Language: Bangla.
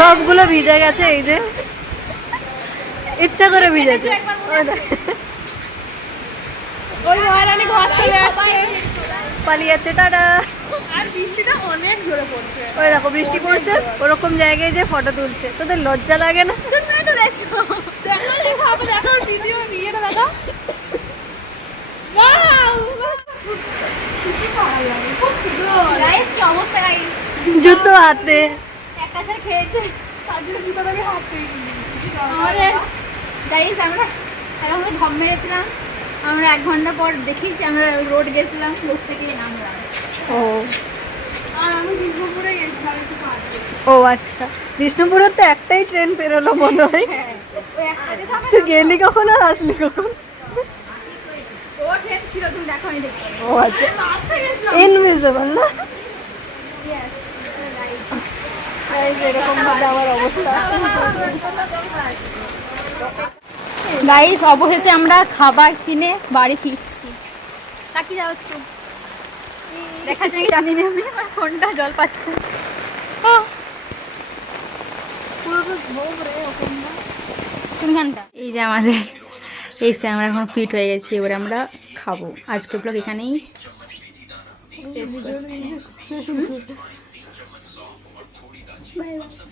সবগুলো ভিজে গেছে, এই যে ইচ্ছা করে ভিজেছে। ওই মহারানী ঘর চলে আসছে, পালিয়েছে, টাটা। আর বৃষ্টিটা অনেক জোরে পড়ছে। ওই দেখো বৃষ্টি পড়ছে, ওরকম জায়গায় যে ফটো তুলছে, তোদের লজ্জা লাগে না? তুমি তুলেছো, দেখো দেখো দেখো ভিডিও নিয়েটা দেখো। গাইস কি অবস্থা গাইস, জুতো হাতে। একটা স্যার খেয়েছে তার জন্য জুতোটাকে হাত পেয়ে আমাদের। গাইস আমরা এখন ধম মেরেছিলাম, আমরা 1 ঘন্টা পর দেখিয়েছি, আমরা রোড গেছিলাম, রোড থেকে নামলাম। ও আর আমি বিষ্ণুপুরে গেছিলাম একটু কাজে। ও আচ্ছা, বিষ্ণুপুরের তো একটাই ট্রেন বেরোলো মনে হয়। হ্যাঁ ওই একটাতে থামে। তুই গেলি কখন আর আসলি কখন? ও ট্রেন ছিল, তুমি দেখো আমি দেখি। ও আচ্ছা, ইনভিজিবল না? Yes right. এই যে এরকম ভাবে আমার অবস্থা। গাইস অবশেষে আমরা খাবার কিনে বাড়ি ফিরছি। তাকি যাও একটু, দেখা যায় কি জানি না, আমি আমার ফোনটা জল পাচ্ছে। ও পুরো তো ঝোপ রে ওখানটা, কোনখানটা। এই যে আমাদের এসে আমরা এখন ফিট হয়ে গেছি, এবারে আমরা খাবো। আজকে ব্লগ এখানেই শেষ করছি। Bye bye.